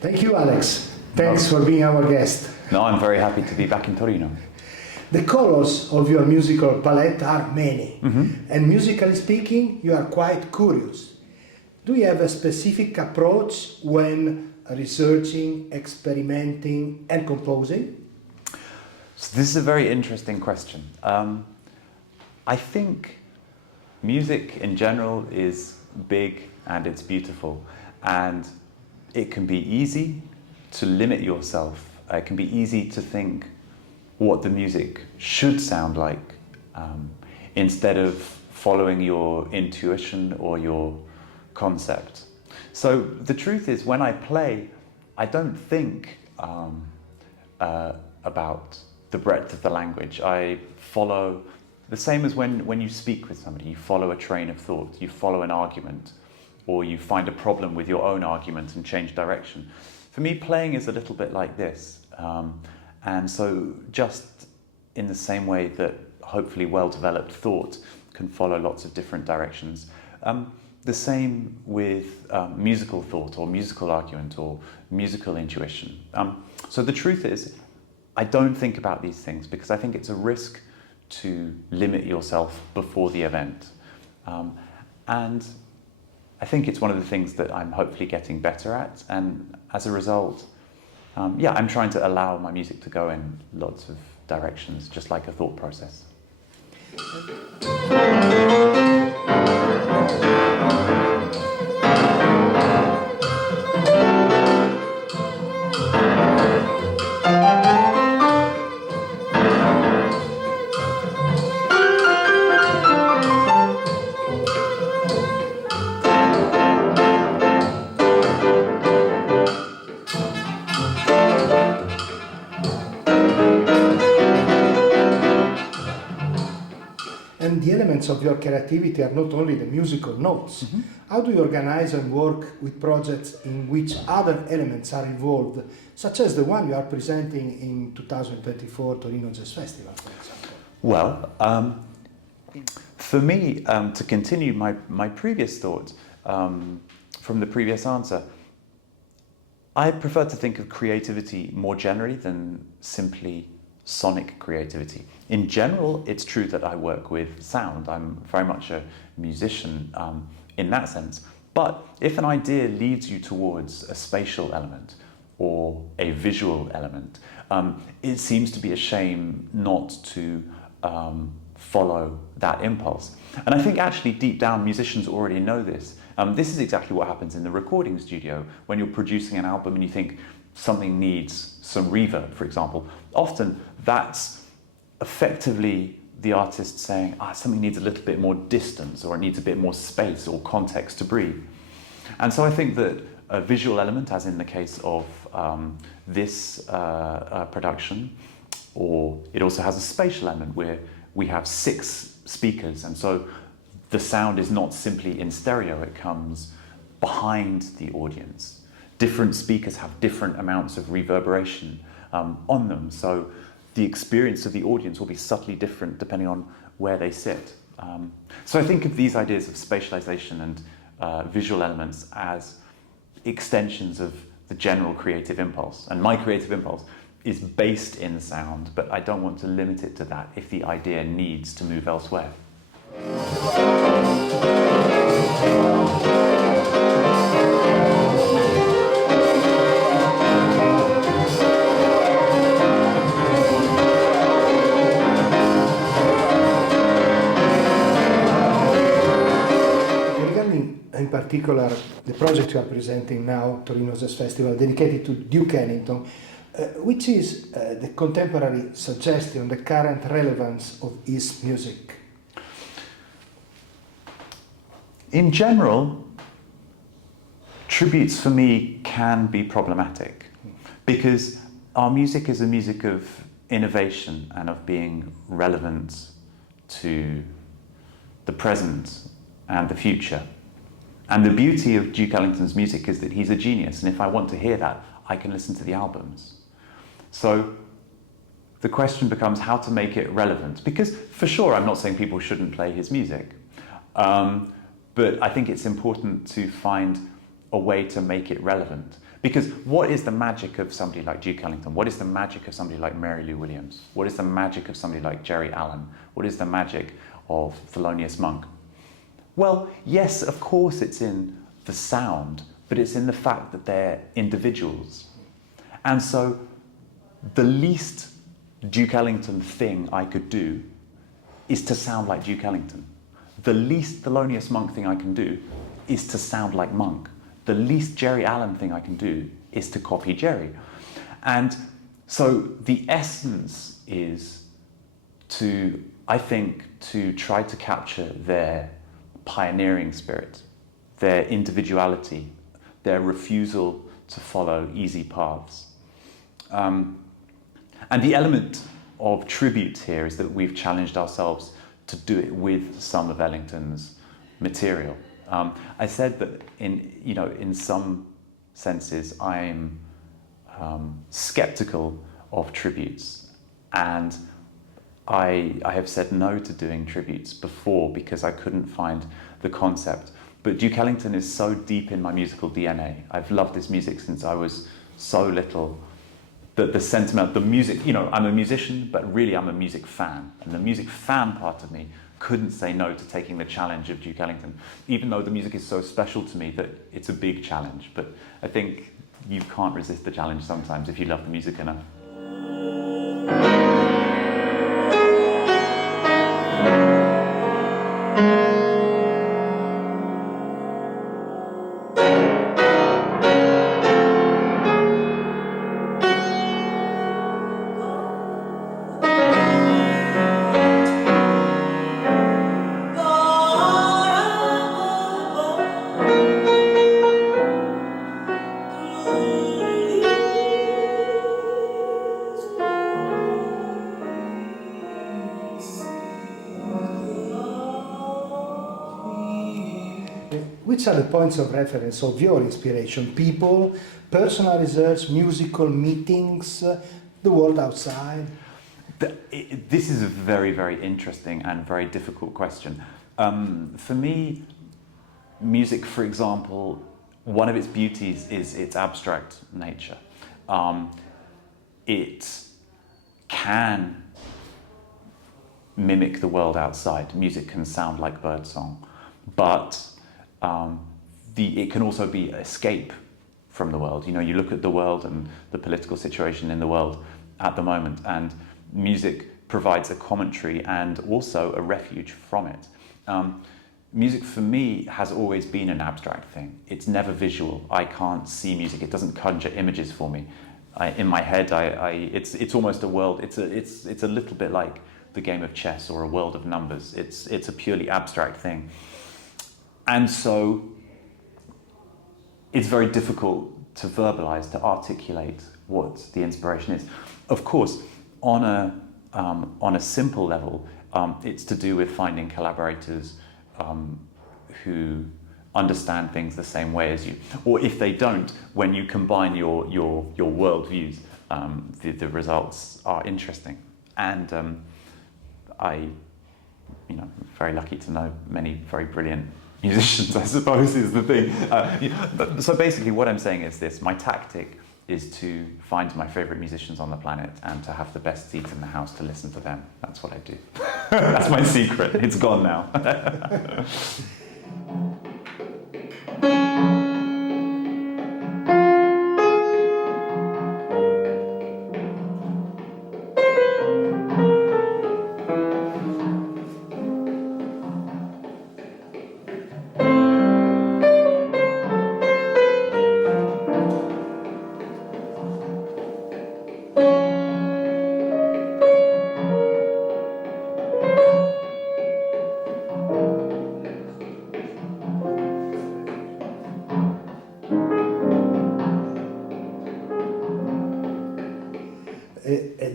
Thank you, Alex. Thanks for being our guest. No, I'm very happy to be back in Torino. The colors of your musical palette are many, and musically speaking, you are quite curious. Do you have a specific approach when researching, experimenting, and composing? So this is a very interesting question. I think music in general is big and it's beautiful, and it can be easy to limit yourself. It can be easy to think what the music should sound like instead of following your intuition or your concept. So the truth is, when I play, I don't think about the breadth of the language. I follow the same as when you speak with somebody. You follow a train of thought, you follow an argument, or you find a problem with your own argument and change direction. For me, playing is a little bit like this. And so just in the same way that hopefully well-developed thought can follow lots of different directions, the same with musical thought or musical argument or musical intuition. So the truth is, I don't think about these things because I think it's a risk to limit yourself before the event. And I think it's one of the things that I'm hopefully getting better at, and as a result, I'm trying to allow my music to go in lots of directions, just like a thought process. And the elements of your creativity are not only the musical notes. How do you organize and work with projects in which other elements are involved, such as the one you are presenting in 2024 Torino Jazz Festival, for example? Well, for me, to continue my previous thought from the previous answer, I prefer to think of creativity more generally than simply sonic creativity. In general, it's true that I work with sound. I'm very much a musician in that sense. But if an idea leads you towards a spatial element or a visual element, it seems to be a shame not to follow that impulse. And I think actually deep down musicians already know this. This is exactly what happens in the recording studio when you're producing an album and you think something needs some reverb, for example. Often that's effectively the artist saying, something needs a little bit more distance, or it needs a bit more space or context to breathe. And so I think that a visual element, as in the case of this production, or it also has a spatial element where we have 6 speakers, and so the sound is not simply in stereo, it comes behind the audience. Different speakers have different amounts of reverberation on them, so the experience of the audience will be subtly different depending on where they sit. So I think of these ideas of spatialization and visual elements as extensions of the general creative impulse. And my creative impulse is based in sound, but I don't want to limit it to that if the idea needs to move elsewhere. In particular, the project you are presenting now, Torino Jazz Festival, dedicated to Duke Ellington, which is the contemporary suggestion, the current relevance of his music? In general, tributes for me can be problematic because our music is a music of innovation and of being relevant to the present and the future. And the beauty of Duke Ellington's music is that he's a genius, and if I want to hear that, I can listen to the albums. So the question becomes how to make it relevant, because for sure I'm not saying people shouldn't play his music, but I think it's important to find a way to make it relevant. Because what is the magic of somebody like Duke Ellington? What is the magic of somebody like Mary Lou Williams? What is the magic of somebody like Jerry Allen? What is the magic of Thelonious Monk? Well, yes, of course it's in the sound, but it's in the fact that they're individuals. And so the least Duke Ellington thing I could do is to sound like Duke Ellington. The least Thelonious Monk thing I can do is to sound like Monk. The least Jerry Allen thing I can do is to copy Jerry. And so the essence is to, I think, to try to capture their pioneering spirit, their individuality, their refusal to follow easy paths. And the element of tribute here is that we've challenged ourselves to do it with some of Ellington's material. I said that in some senses I'm skeptical of tributes, and I have said no to doing tributes before because I couldn't find the concept. But Duke Ellington is so deep in my musical DNA. I've loved this music since I was so little. The sentiment, the music, I'm a musician, but really I'm a music fan. And the music fan part of me couldn't say no to taking the challenge of Duke Ellington, even though the music is so special to me that it's a big challenge. But I think you can't resist the challenge sometimes if you love the music enough. Which are the points of reference of your inspiration? People, personal research, musical meetings, the world outside? This is a very, very interesting and very difficult question. For me, music, for example, one of its beauties is its abstract nature. It can mimic the world outside. Music can sound like birdsong, but it can also be escape from the world. You look at the world and the political situation in the world at the moment, and music provides a commentary and also a refuge from it. Music for me has always been an abstract thing. It's never visual. I can't see music. It doesn't conjure images for me. In my head, it's almost a world. It's a little bit like the game of chess or a world of numbers. It's a purely abstract thing. And so it's very difficult to verbalize, to articulate what the inspiration is. Of course, on a simple level, it's to do with finding collaborators who understand things the same way as you. Or if they don't, when you combine your worldviews, the results are interesting. And I'm very lucky to know many very brilliant musicians, I suppose, is the thing. So basically what I'm saying is this: my tactic is to find my favourite musicians on the planet and to have the best seats in the house to listen to them. That's what I do. That's my secret. It's gone now.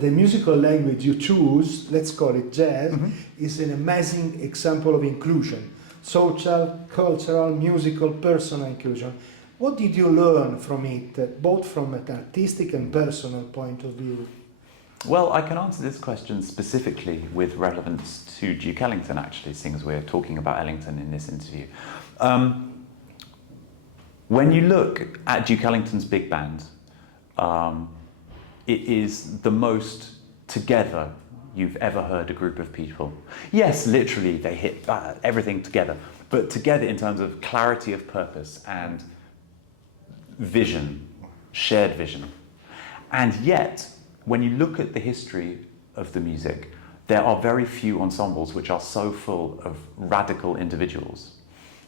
The musical language you choose, let's call it jazz, is an amazing example of inclusion. Social, cultural, musical, personal inclusion. What did you learn from it, both from an artistic and personal point of view? Well, I can answer this question specifically with relevance to Duke Ellington, actually, seeing as we're talking about Ellington in this interview. When you look at Duke Ellington's big band, it is the most together you've ever heard a group of people. Yes, literally, they hit everything together, but together in terms of clarity of purpose and vision, shared vision. And yet, when you look at the history of the music, there are very few ensembles which are so full of radical individuals.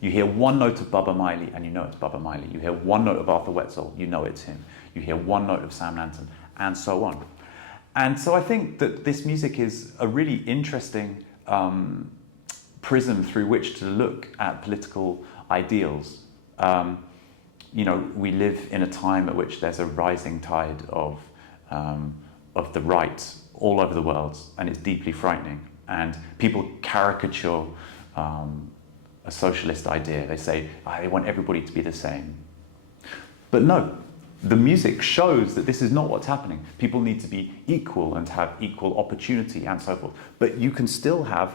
You hear one note of Baba Miley and you know it's Baba Miley. You hear one note of Arthur Wetzel, you know it's him. You hear one note of Sam Nanton, and so on. And so I think that this music is a really interesting prism through which to look at political ideals. You know, we live in a time at which there's a rising tide of the right all over the world, and it's deeply frightening. And people caricature a socialist idea. They say, they want everybody to be the same. But no, the music shows that this is not what's happening. People need to be equal and have equal opportunity and so forth. But you can still have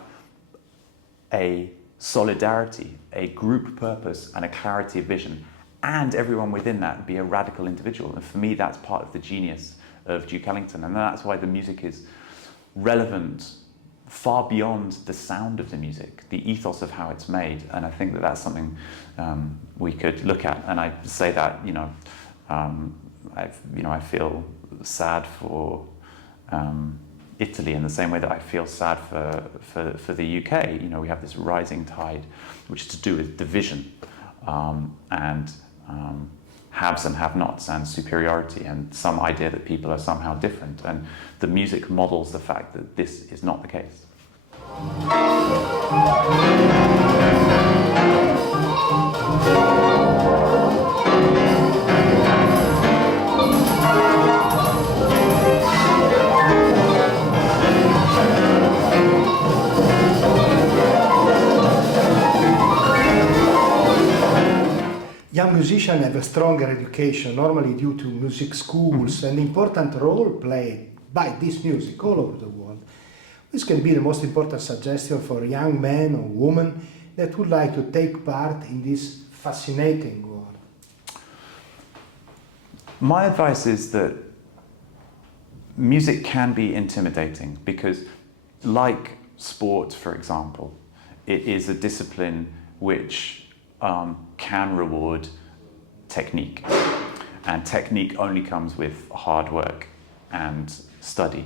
a solidarity, a group purpose, and a clarity of vision, and everyone within that be a radical individual. And for me, that's part of the genius of Duke Ellington, and that's why the music is relevant far beyond the sound of the music, the ethos of how it's made. And I think that that's something we could look at. And I say that, I feel sad for Italy in the same way that I feel sad for the UK. We have this rising tide, which is to do with division and haves and have-nots and superiority and some idea that people are somehow different. And the music models the fact that this is not the case. Young musicians have a stronger education, normally due to music schools, and important role played by this music all over the world. This can be the most important suggestion for young men or women that would like to take part in this fascinating world. My advice is that music can be intimidating because, like sport, for example, it is a discipline which can reward technique, and technique only comes with hard work and study.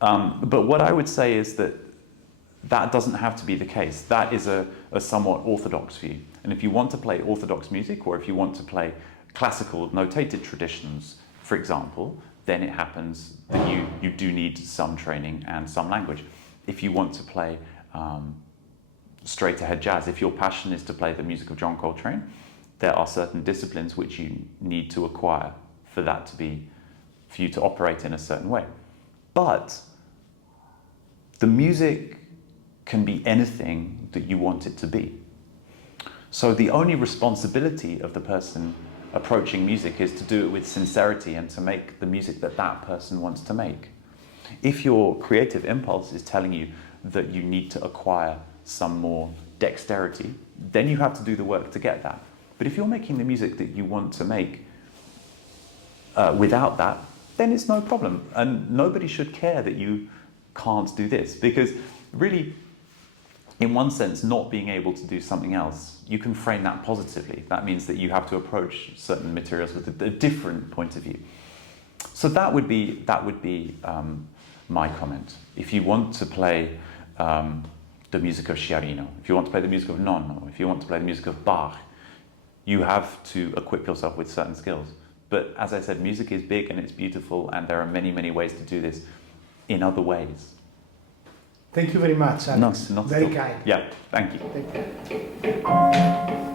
But what I would say is that doesn't have to be the case. That is a somewhat orthodox view. And if you want to play orthodox music, or if you want to play classical notated traditions, for example, then it happens that you do need some training and some language. If you want to play straight ahead jazz, if your passion is to play the music of John Coltrane, there are certain disciplines which you need to acquire for you to operate in a certain way. But the music can be anything that you want it to be. So the only responsibility of the person approaching music is to do it with sincerity and to make the music that that person wants to make. If your creative impulse is telling you that you need to acquire some more dexterity, then you have to do the work to get that. But if you're making the music that you want to make without that, then it's no problem. And nobody should care that you can't do this, because really, in one sense, not being able to do something else, you can frame that positively. That means that you have to approach certain materials with a different point of view. So that would be my comment. If you want to play the music of Sciarrino, if you want to play the music of Nonno, if you want to play the music of Bach, you have to equip yourself with certain skills. But as I said, music is big and it's beautiful, and there are many, many ways to do this in other ways. Thank you very much, Alex. No, not very at all. kind. Yeah, thank you. Thank you.